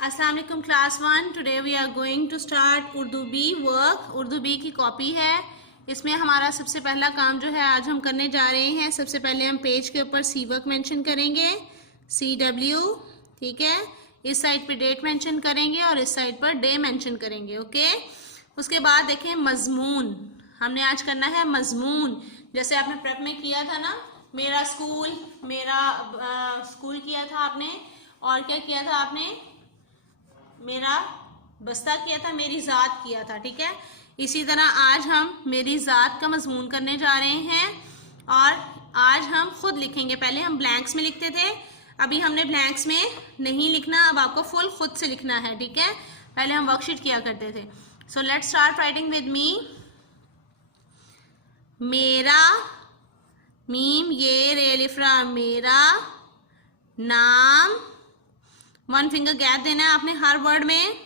अस्सलाम वालेकुम class 1। Today we are going to start Urdu B work. Urdu B की copy है। इसमें हमारा सबसे पहला काम जो है आज हम करने जा रहे हैं। सबसे पहले हम पेज के ऊपर सी वर्क मेंशन करेंगे, CW, ठीक है। इस साइड पे डेट मेंशन करेंगे और इस साइड पर डे मेंशन करेंगे, ओके। उसके बाद देखें मजमून, हमने आज करना है मजमून। जैसे आपने प्रेप में किया था ना, मेरा स्कूल किया था आपने, और क्या किया था आपने, मेरा बस्ता किया था, मेरी ज़ात किया था, ठीक है। इसी तरह आज हम मेरी ज़ात का मजमून करने जा रहे हैं और आज हम खुद लिखेंगे। पहले हम ब्लैंक्स में लिखते थे, अभी हमने ब्लैंक्स में नहीं लिखना, अब आपको फुल खुद से लिखना है, ठीक है। पहले हम वर्कशीट किया करते थे। So let's start writing with me. मेरा, मीम ये रेलिफ्रा, मेरा नाम, वन फिंगर गैप देना है आपने हर वर्ड में।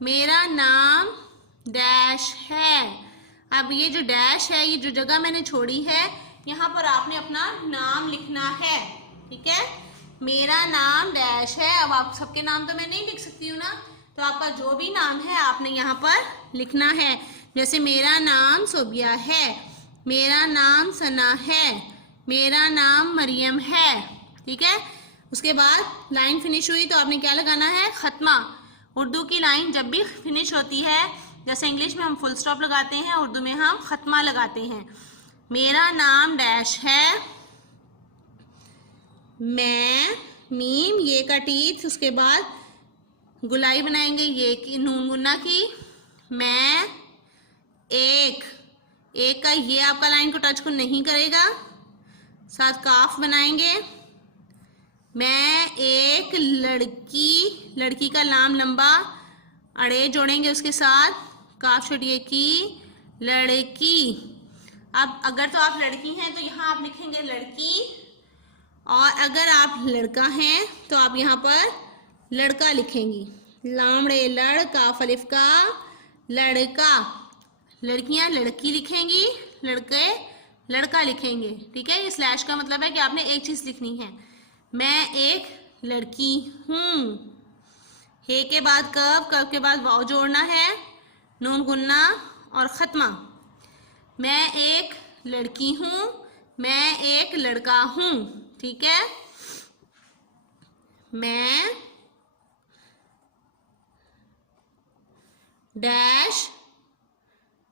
मेरा नाम डैश है। अब ये जो डैश है, ये जो जगह मैंने छोड़ी है, यहाँ पर आपने अपना नाम लिखना है, ठीक है। मेरा नाम डैश है। अब आप सबके नाम तो मैं नहीं लिख सकती हूँ ना, तो आपका जो भी नाम है आपने यहाँ पर लिखना है। जैसे मेरा नाम सोबिया है, मेरा नाम सना है, मेरा नाम मरियम है, ठीक है। उसके बाद लाइन फिनिश हुई तो आपने क्या लगाना है, खत्मा। उर्दू की लाइन जब भी फिनिश होती है, जैसे इंग्लिश में हम फुल स्टॉप लगाते हैं, उर्दू में हम खत्मा लगाते हैं। मेरा नाम डैश है, मैं, मीम ये का टीथ, उसके बाद गुलाई बनाएंगे ये की, नून गुन्ना की, मैं एक का ये आपका लाइन को टच को नहीं करेगा, साथ काफ बनाएंगे। मैं एक लड़की का लाम लंबा, अड़े जोड़ेंगे उसके साथ, काफ छोड़िए की, लड़की। अब अगर तो आप लड़की हैं तो यहाँ आप लिखेंगे लड़की, और अगर आप लड़का हैं तो आप यहाँ पर लड़का लिखेंगी। लामड़े लड़, काफ अलिफ का, लड़का। लड़कियां लड़की लिखेंगी, लड़के लड़का लिखेंगे, ठीक है। ये स्लैश का मतलब है कि आपने एक चीज लिखनी है। मैं एक लड़की हूँ। हे के बाद कब के बाद वाव जोड़ना है, नून गुन्ना और खत्मा। मैं एक लड़की हूँ, मैं एक लड़का हूँ, ठीक है। मैं डैश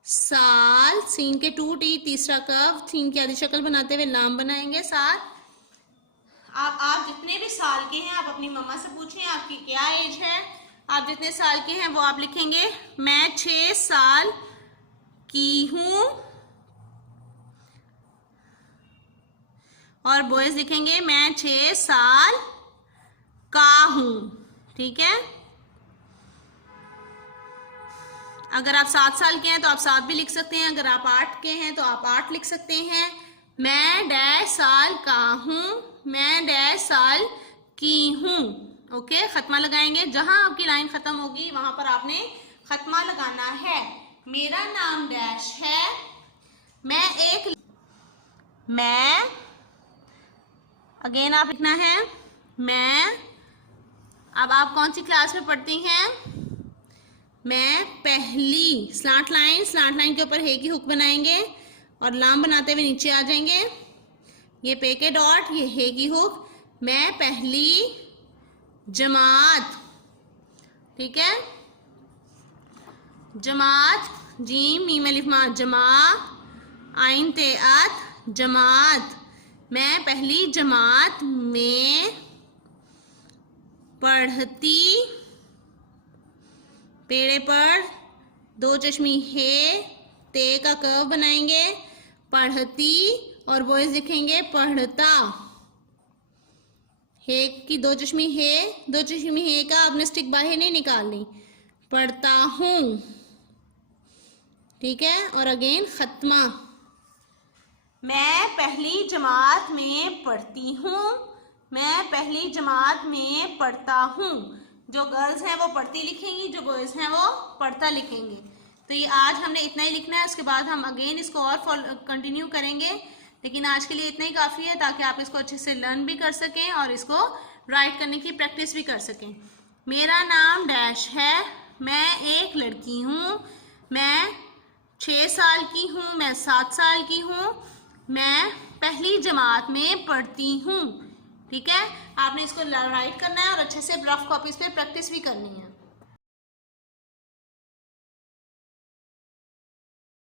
साल, सीन के 2 टी, तीसरा कव, सीन की आधी शक्ल बनाते हुए लाम बनाएंगे साथ। आप जितने भी साल के हैं, आप अपनी मम्मा से पूछें आपकी क्या एज है, आप जितने साल के हैं वो आप लिखेंगे। मैं 6 साल की हूँ, और बॉयज लिखेंगे मैं 6 साल का हूँ, ठीक है। अगर आप 7 साल के हैं तो आप 7 भी लिख सकते हैं, अगर आप 8 के हैं तो आप 8 लिख सकते हैं। मैं डैश साल का हूँ, मैं डैश साल की हूँ, ओके। खत्मा लगाएंगे, जहां आपकी लाइन खत्म होगी वहां पर आपने खत्मा लगाना है। मेरा नाम डैश है, मैं अगेन आप लिखना है मैं। अब आप कौन सी क्लास में पढ़ती हैं, मैं पहली। स्लांट लाइन के ऊपर हे की हुक बनाएंगे और लाम बनाते हुए नीचे आ जाएंगे। ये पे के डॉट, ये हे की हुक। मैं पहली जमात, ठीक है। जमात, जीम मीम अलिफ मा, जमा, आइन ते आत, जमात। मैं पहली जमात में पढ़ती, पेड़े पर 2 चश्मी हे, ते का कर्व बनाएंगे, पढ़ती, और बॉयज लिखेंगे पढ़ता। हे की 2 चश्मी हे, 2 चश्मी हे का आपने स्टिक बाहर नहीं निकालनी, पढ़ता हूँ, ठीक है। और अगेन खत्मा। मैं पहली जमात में पढ़ती हूँ, मैं पहली जमात में पढ़ता हूँ। जो गर्ल्स हैं वो पढ़ती लिखेंगी, जो बॉयज हैं वो पढ़ता लिखेंगे। तो ये आज हमने इतना ही लिखना है, उसके बाद हम अगेन इसको और कंटिन्यू करेंगे, लेकिन आज के लिए इतना ही काफ़ी है ताकि आप इसको अच्छे से लर्न भी कर सकें और इसको राइट करने की प्रैक्टिस भी कर सकें। मेरा नाम डैश है, मैं एक लड़की हूँ, मैं 6 साल की हूँ, मैं 7 साल की हूँ, मैं पहली जमात में पढ़ती हूँ। ठीक है, आपने इसको राइट करना है और अच्छे से रफ कॉपीज पे प्रैक्टिस भी करनी है।